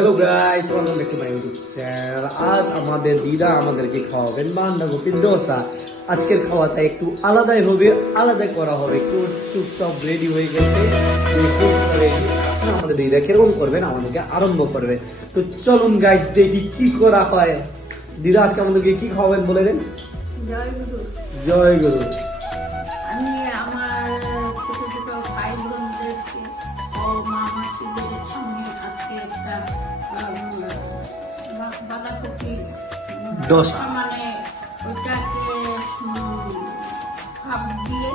Hello guys, welcome back to my YouTube channel. আজ আমাদের দিদা আমাদেরকে খাওয়াবেন বাঁধাকপির ডোসা। আজকের খাওয়াটা একটু আলাদাই হবে, আলাদা করা হবে। একটু চুপচাপ রেডি হয়ে গেছে। আমাদের দিদা কিরকম করবেন আমাদেরকে আরম্ভ করবেন। তো চলুন গাইস দেখি কি করা হয়। দিদা আজকে আমাদেরকে কি খাওয়াবেন বলে দেন। জয় গুরু। জয় গুরু। আমি আমার ছোট ছোট ভাই বোনদেরকে ও মা মাসিদের সামনে আজকে একটা বাঁধাকপি ডোসা। মানে ওটাকে ভাপ দিয়ে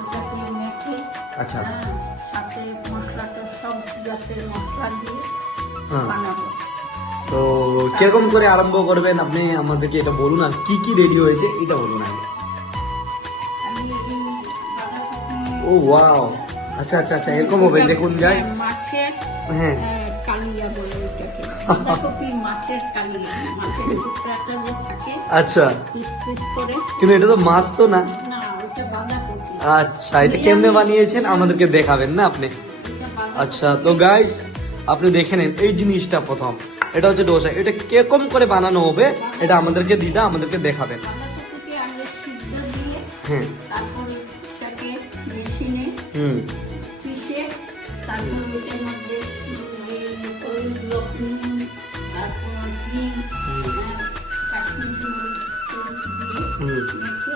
ওটাকে মেখে আচ্ছা। সাথে মশলাটা সব জাতের মশলা দিয়ে বানাবো। তো কিরকম করে আরম্ভ করবেন আপনি আমাদেরকে এটা বলুন, আর কি কি রেডি হয়েছে এটা বলুন আগে। আমি এই বাঁধাকপি ও ওয়াও, আচ্ছা আচ্ছা আচ্ছা, এরকম হবে। দেখুন যাই মাছের হ্যাঁ কালিয়া বলে ওটাকে, বাঁধাকপি মাছের কালিয়া, মাছের টুকরাটা যে থাকে আচ্ছা, পিস পিস করে। কিন্তু এটা তো মাছ তো না। না, ওটা বাঁধাকপি। আচ্ছা, এটা কেমনে বানিয়েছেন আমাদেরকে দেখাবেন না আপনি? এটা বাঁধাকপি। আচ্ছা, তো গাইস আপনি দেখে নেন এই জিনিসটা প্রথম। এটা হচ্ছে ডোসা। এটা কিরকম করে বানানো হবে এটা আমাদেরকে দিদা আমাদেরকে দেখাবেন। বাঁধাকপিকে আগে সিদ্ধ দিয়ে হ্যাঁ তারপর ওটাকে মেশিনে পিষে তারপর ওটার মধ্যে এই হলুদ লবণ তারপর ডিম কাশ্মীরি মরিচ দিয়ে মেখে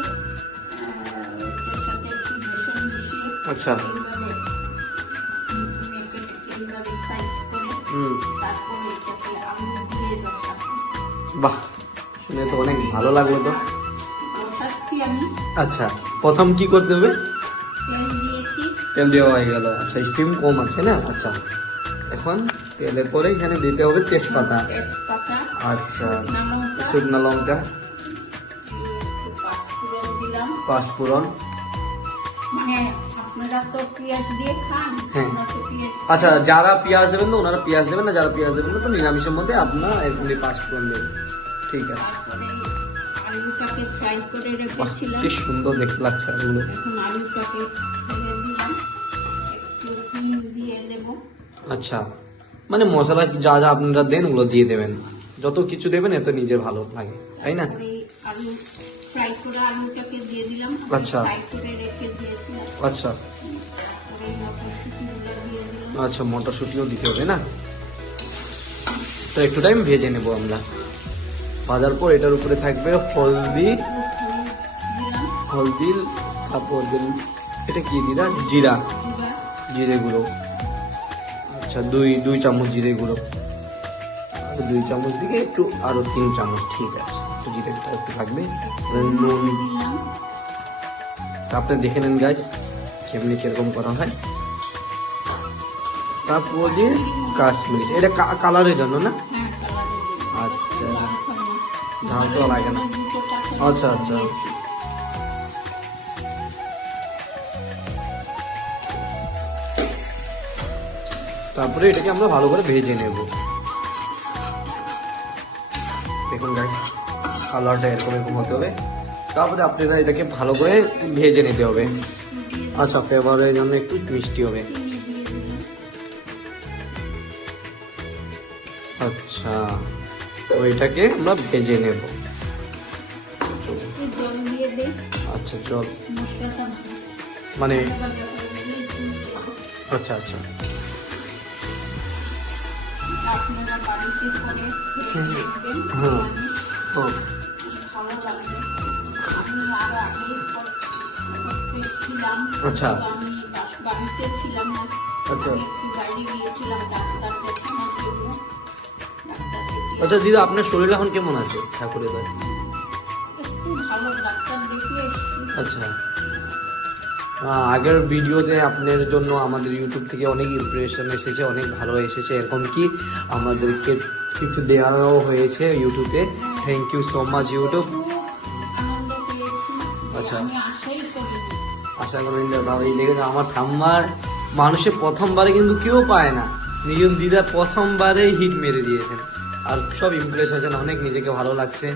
ওটার সাথে একটু বেসন মিশিয়ে আচ্ছা এইভাবে মেখে এইভাবে সাইজ করে তারপরে এটাকে আলু দিয়ে বসাবো। বাহ, শুনে তো অনেক ভালো লাগলো তো। বসাচ্ছি আমি, আচ্ছা, প্রথম কি করতে হবে? তেল দিয়েছি, তেল দেওয়া হয়ে গেল। আচ্ছা, স্টিম কম আছে না? আচ্ছা, এখন তেলের পরে এখানে দিতে হবে তেজপাতা। তেজপাতা, আচ্ছা, লঙ্কা, শুকনো লঙ্কা, একটু পাঁচফোড়ন দিলাম। পাঁচফোড়ন। মানে আপনারা তো পেঁয়াজ দিয়ে খান, হ্যাঁ। আমরা তো পেঁয়াজ আচ্ছা, যারা পেঁয়াজ দেবেন তো ওনারা পেঁয়াজ দেবেন না, যারা পেঁয়াজ দেবেন না তো নিরামিষের মধ্যে আপনারা এগুলি পাঁচফোড়ন দেবেন। ঠিক আছে। তারপরে আলুটাকে ফ্রাই করে বাহ, রেখেছিলাম। কি সুন্দর দেখতে লাগছে আলুগুলো। এখন আলুটাকে ছেড়ে দিলাম, একটু হিং দিয়ে দেবো। আচ্ছা, মানে মশলা যা যা আপনারা দেন ওগুলো দিয়ে দেবেন। যত কিছু দেবেন এত নিজের ভালো লাগে, তাই না? তারপরে আলু ফ্রাই করা আলুটাকে দিয়ে দিলাম, আচ্ছা। ফ্রাই করে রেখে দিয়েছিলাম। আচ্ছা তারপরে মটরশুঁটিগুলো দিয়ে দিলাম। আচ্ছা, মটরশুঁটিও দিতে হবে না? তো একটু টাইম ভেজে নেব আমরা। ভাজার পর এটার উপরে থাকবে হলদি, হলদি, তারপর এটা কি দিলা? জিরা, জিরে গুঁড়ো। আচ্ছা, দুই চামচ জিরে গুঁড়ো, আর 2 চামচ দিকে একটু আরো 3 চামচ। ঠিক আছে, একটু জিরেটা একটু থাকবে। নুন আপনি দেখে নেন গাইস কেমনি কিরকম করা হয়। তারপর যে কাশ্মীরি, এটা কালারের জন্য না? আচ্ছা, ঝাল তো লাগে না। আচ্ছা আচ্ছা, তারপরে এটাকে আমরা ভালো করে ভেজে নেব। দেখুন গাইস, কালারটা এরকম এরকম হতে হবে। তারপরে আপনারা এটাকে ভালো করে ভেজে নিতে হবে। আচ্ছা, ফ্লেভারের জন্য একটু মিষ্টি হবে। আচ্ছা, তো এটাকে আমরা ভেজে নেব। আচ্ছা, চল মানে আচ্ছা আচ্ছা, আপনারা বাড়িতে করে দেখবেন, হুম, ও ভালো লাগবে। আমি আরো আগে ছিলাম, আচ্ছা আমি বাড়িতে ছিলাম না, আচ্ছা আমি একটু বাইরে গিয়েছিলাম ডাক্তার দেখানোর জন্য। ডাক্তার দেখিয়ে আচ্ছা দিদা, আপনার শরীর এখন কেমন আছে ঠাকুরের দয়ায়? একটু ভালো, ডাক্তার দেখিয়ে এসেছি। আচ্ছা, আগের ভিডিওতে আপনার জন্য আমাদের ইউটিউব থেকে অনেক ইমপ্রেশন এসেছে, অনেক ভালো এসেছে। এরকম কি আমাদেরকে কিছু দেওয়াও হয়েছে ইউটিউবে। Thank you so much YouTube. খুব আনন্দ পেয়েছি। আচ্ছা। আমি আশাই করিনি। আশা করেন দাদা, এই দেখে আমার ঠাম্মার মানুষের প্রথমবারে কিন্তু কেউ পায় না, নিজের দিদা প্রথমবারে হিট মেরে দিয়েছেন। আর সব ইমপ্রেস হয়েছেন, অনেক নিজেকে ভালো লাগছে।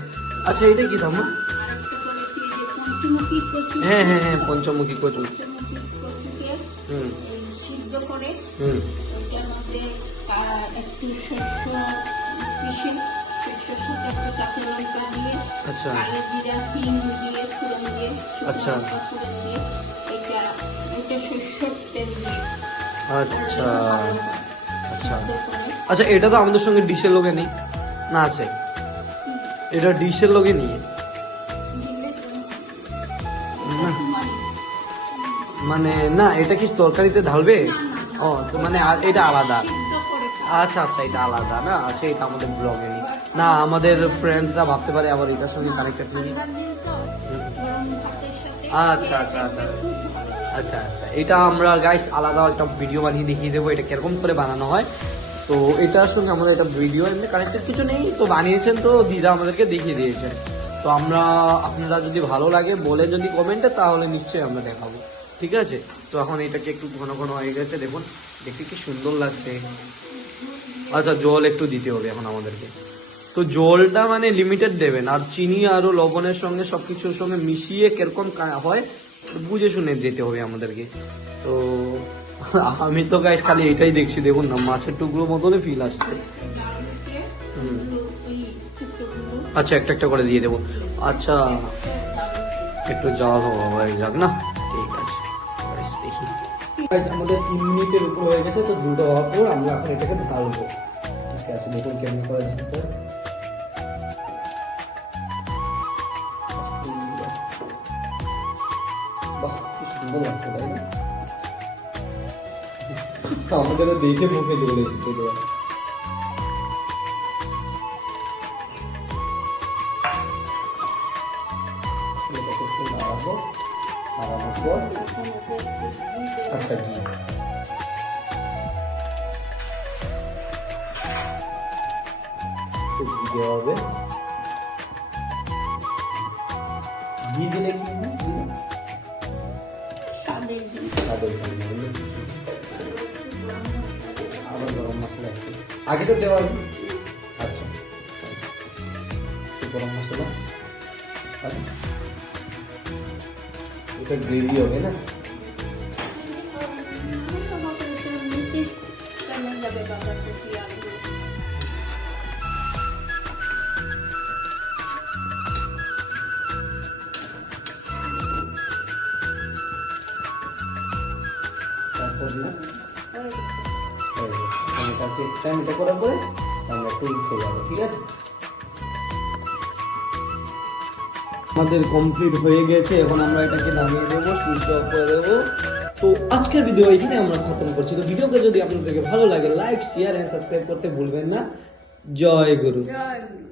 আচ্ছা, এটা কি ঠাম্মা? আরেকটা করেছি এই যে পঞ্চমুখী কচু। হ্যাঁ হ্যাঁ হ্যাঁ, পঞ্চমুখী কচু। পঞ্চমুখী কচুকে হুম সিদ্ধ করে হুম ওইটার মধ্যে একটু শস্য পিষে শস্যের সাথে একটু কাঁচা লঙ্কা দিয়ে আচ্ছা কালো জিরা হিং দিয়ে ফোড়ন দিয়ে আচ্ছা। শুকনো লঙ্কা ফোড়ন দিয়ে এটা শস্যর তেল দিয়ে আচ্ছা আচ্ছা সিদ্ধ করে আচ্ছা, এটা তো আমাদের সঙ্গে ডিশের লোকে নেই না, আছে এটা ডিশের লোকে নিয়ে দিলে না, তোমার মানে না এটা কি তরকারিতে ঢালবে? ও তো মানে এটা আলাদা। সিদ্ধ করে আচ্ছা আচ্ছা, এটা আলাদা না, আচ্ছা এটা আমাদের ব্লগে নেই না, আমাদের ফ্রেন্ডসরা ভাবতে পারে আবার এটার সঙ্গে কানেক্টেড নেই। ঠান্ডা দিয়ে তো গরম ভাতের সাথে আচ্ছা আচ্ছা আচ্ছা খুব ভালো। আচ্ছা আচ্ছা, এটা আমরা গাইস আলাদা একটা ভিডিও বানিয়ে দেখিয়ে দেবো এটা কিরকম করে বানানো হয়। তো এটার সঙ্গে আমরা এটা ভিডিও এমনি কানেক্টেড কিছু নেই, তো বানিয়েছেন তো দিদা আমাদেরকে দেখিয়ে দিয়েছে। তো আমরা, আপনারা যদি ভালো লাগে বলে যদি কমেন্টে, তাহলে নিশ্চয়ই আমরা দেখাবো, ঠিক আছে? তো এখন এটাকে একটু ঘন ঘন হয়ে গেছে, দেখুন দেখতে কি সুন্দর লাগছে। আচ্ছা, জল একটু দিতে হবে এখন আমাদেরকে। তো জলটা মানে লিমিটেড দেবেন, আর চিনি আরো লবণের সঙ্গে সবকিছুর সঙ্গে মিশিয়ে কিরকম হয় বুঝে শুনে দিতে হবে আমাদেরকে। তো আমি তো গাইস খালি এটাই দেখছি, দেখুন না মাছের টুকরো মতনই ফিল আসছে। ডালকে হুম। ওই শুক্তোগুলো আচ্ছা, একটা একটা করে দিয়ে দেবো। আচ্ছা, একটু জাল হয়ে যাক না, ঠিক আছে guys, দেখি Guys, আমাদের 3 মিনিটের উপর হয়ে গেছে, তো দুটো হওয়ার পর আমরা এখন এটাকে ঢালবো, ঠিক আছে? দেখুন কেমন করে ঢালতে হয়। বাহ, কি সুন্দর লাগছে তাই না? আমাদের দেখে মুখে চলে এসেছে তো। এটাকে একটু নাড়াবো, নাড়ানোর পর আচ্ছা ঘি, একটু ঘি দেওয়া হবে। ঘি দিলে কি হয়? ঘি দিলে স্বাদের দিন স্বাদের জন্য, বুঝলে? আবার গরম মশলা একটু আগে তো দেওয়া হয়নি। আচ্ছা, একটু গরম মশলা, আর এটা গ্রেভি হবে না? যাবে বাঁধাকপি আলু তারপর দিলাম হয়ে গেছে। টমেটোকে এটা করার পরে আমরা একটু উঠে যাবো, ঠিক আছে? আমাদের কমপ্লিট হয়ে গেছে, এখন আমরা এটাকে নামিয়ে দেবো, সুইচ অফ করে দেবো। তো আজকের ভিডিও এখানে আমরা খতম করছি। তো ভিডিওকে যদি আপনাদেরকে ভালো লাগে, লাইক শেয়ার এন্ড সাবস্ক্রাইব করতে ভুলবেন না। জয় গুরু। জয় গুরু।